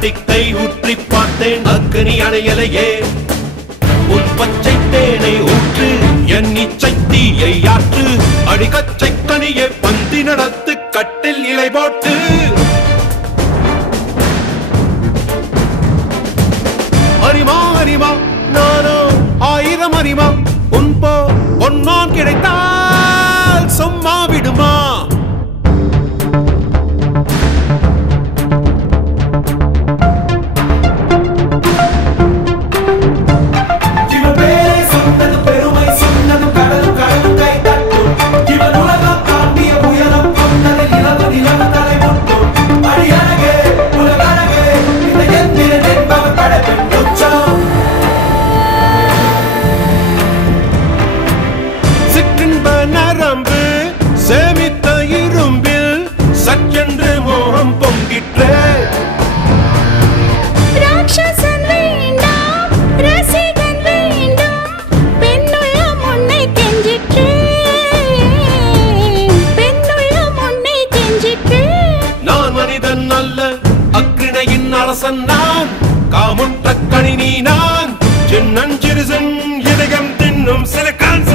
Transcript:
கட்டிக்கை ஊற்றி பார்த்தேன் அக்கனி அணையலையே உன் பச்சை தேனை ஊற்று என் இச்சை தீயை ஆற்று அடிக்கச்சை கனியை பந்தி நடத்து கட்டில் இலை போட்டு அறிமா அறிமா நானோ ஆயிரம் அறிமா உன் போ பொன்னான் கிடைத்தால் சும்மா விடுமா சேமித்த இரும்பில் சற்றென்று மோகம் பொங்கிற்றே ராட்சசன் வேண்டாம் ரசிகன் வேண்டும் பெண்ணுள்ள முன்னை கெஞ்சிற்றே பெண்ணுள்ள முன்னை கெஞ்சிற்றே நான் மனிதன் அல்ல அக்கிணையின் அரசன் நான் காமுற்ற கணினி நான் சின்னஞ்சிறுசன் இதயம் தின்னும் சிலக்கான்